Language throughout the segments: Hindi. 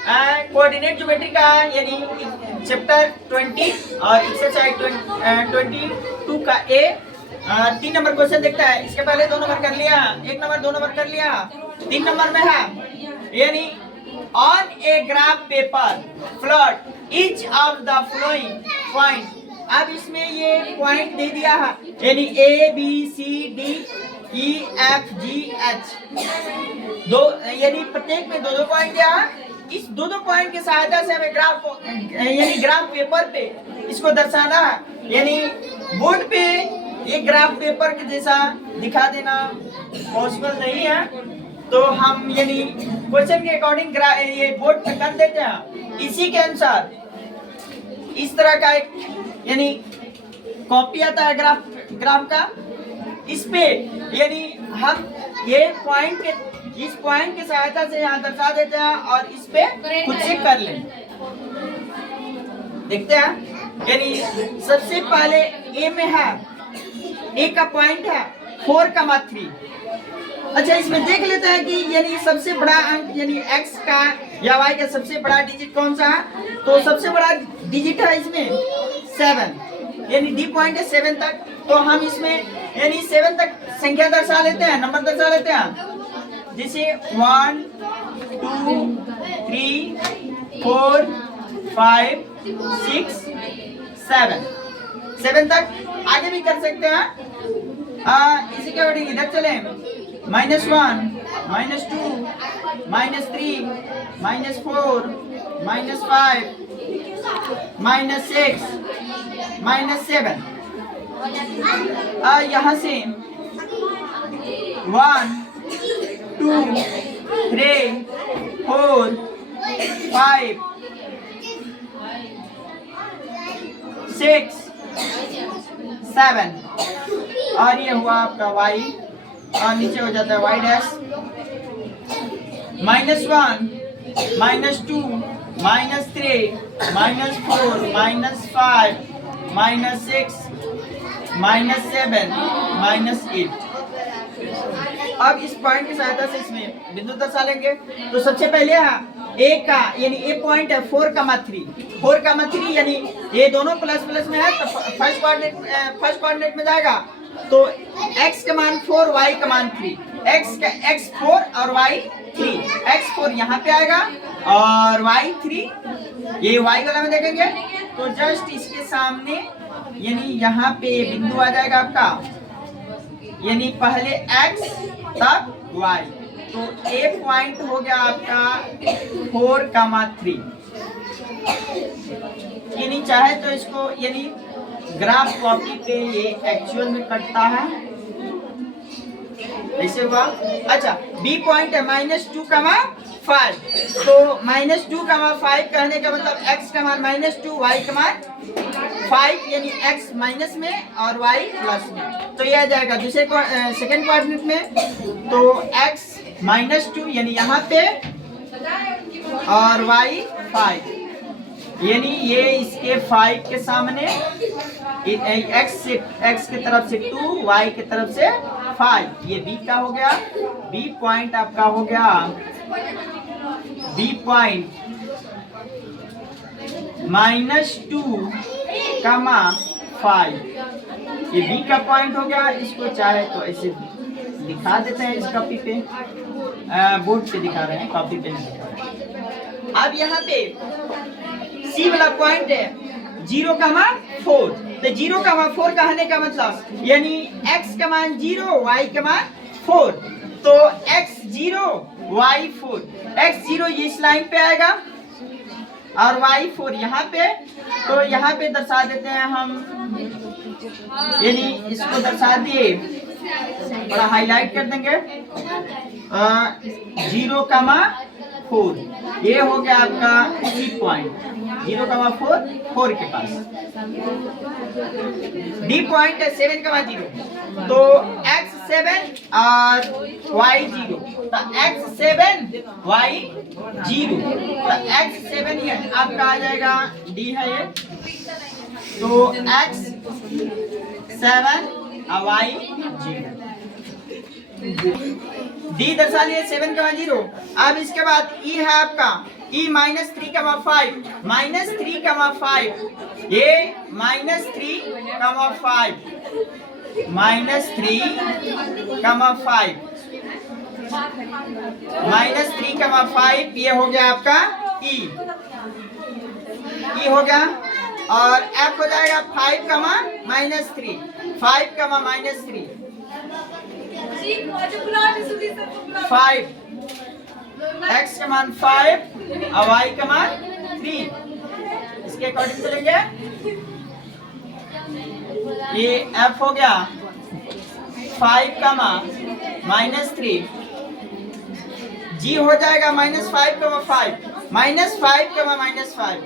कोऑर्डिनेट ज्योमेट्री का यानी चैप्टर 20 और एक्सरसाइज 22 का ए 3 नंबर क्वेश्चन देखता है। इसके पहले 2 नंबर कर लिया, 1 नंबर 2 नंबर कर लिया, 3 नंबर में है यानी on a graph paper plot each of the following point. अब इसमें ये पॉइंट दे दिया है यानी A B C D E F G H, दो यानी प्रत्येक में 2-2 पॉइंट दिया है। इस 2-2 पॉइंट की सहायता से हमें ग्राफ यानी ग्राफ पेपर पे इसको दर्शाना है, यानी बोर्ड पे एक ग्राफ पेपर के जैसा दिखा देना पॉसिबल नहीं है, तो हम यानी क्वेश्चन के अकॉर्डिंग ये बोर्ड पे कर देते हैं। इसी के अनुसार इस तरह का एक यानी कॉपी आता है ग्राफ का, इस पे यानी हम ये पॉइंट के इस पॉइंट की सहायता से यहाँ दर्शा देते हैं और इस पे खुद से कर लें। देखते हैं यानी सबसे पहले ए में है, ए का पॉइंट है 4,3। अच्छा इसमें देख लेते हैं कि यानी सबसे बड़ा अंक यानी x का या y का सबसे बड़ा डिजिट कौन सा है, तो सबसे बड़ा डिजिट है इसमें 7, यानी डी पॉइंट है 7 तक। तो हम इसमें यानी 7 तक संख्या दर्शा लेते हैं, नंबर दर्शा लेते हैं, जैसे 1 2 3 4 5 6 7 तक आगे भी कर सकते हैं। इसी के अकॉर्डिंग इधर चले, -1 -2 -3 -4 -5 -6 -7। यहाँ से 1 2 3 4 5 6 7 और ये हुआ आपका y और नीचे हो जाता है y डैश। -1 -2 -3 -4 -5 -6 -7 -8। अब इस पॉइंट की सहायता से इसमें बिंदु दर्शा लेंगे। तो सबसे पहले ए का यानी ए पॉइंट है 4,3 यानी ये दोनों प्लस प्लस में है, तो फर्स्ट कोऑर्डिनेट में जाएगा। तो x का मान 4 y का मान 3, x 4 और y 3, x 4 यहाँ पे आएगा और y 3 ये y वाला में देखेंगे तो जस्ट इसके सामने यानी यहाँ पे बिंदु आ जाएगा आपका, यानी पहले x तब y। तो a पॉइंट हो गया आपका 4,3। यानी चाहे तो इसको यानी ग्राफ कॉपी पे ये एक्चुअल में कटता है, ऐसे हुआ। अच्छा b पॉइंट है -2,5। तो -2,5 कहने का मतलब x का मान -2 y का मान 5, यानी x माइनस में और y प्लस में। तो ये आ जाएगा दूसरे सेकंड कोऑर्डिनेट में, तो x -2 यानी यहाँ पे और y 5, यानी ये इसके 5 के सामने x की तरफ से 2 y की तरफ से 5, ये b का हो गया। b पॉइंट आपका हो गया b पॉइंट -2,5, ये b का पॉइंट हो गया। इसको चाहे तो ऐसे दिखा देते हैं, इस कॉपी पे बोर्ड पे दिखा रहे हैं, कॉपी पे नहीं दिखा रहे। अब यहाँ पे सी वाला पॉइंट है 0,4। तो 0,4 कहने का मतलब यानी x का मान 0 y का मान 4, तो x 0 y 4, x 0 ये इस लाइन पे आएगा और y 4 यहाँ पे। तो यहाँ पे दर्शा देते हैं हम, यानी इसको दर्शा दिए, बड़ा हाईलाइट कर देंगे 0,4, ये हो गया आपका सी पॉइंट 0,4 4 के पास। डी पॉइंट है 7,0, तो x 7 और y 0, तो x 7 y 0, तो x 7 ये आपका आ जाएगा डी है ये, तो x 7 और y 0, डी दर्शा लिए 7,0। अब इसके बाद ई है आपका ई माइनस 3,5 -3,5 ये -3,5 -3,5 -3,5 ये हो गया आपका ई हो गया और एफ हो जाएगा 5, -3 5, -3 5 x का मान 5 और y का मान 3 इसके अकॉर्डिंग चलेंगे। ये f हो गया 5, -3 g हो जाएगा -5, -5 -5,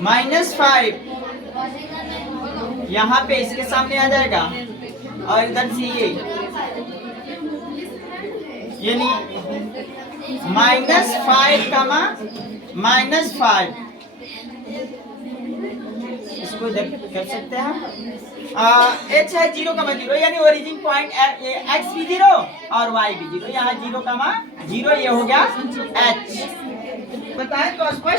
-5 यहाँ पे इसके सामने आ जाएगा और इधर से ये यानी -5, -5 इसको इधर कर सकते हैं। h है 0,0 यानी ओरिजिन पॉइंट x भी 0 और y भी 0 यहाँ 0,0 ये हो गया h। बताएं तो स्पष्ट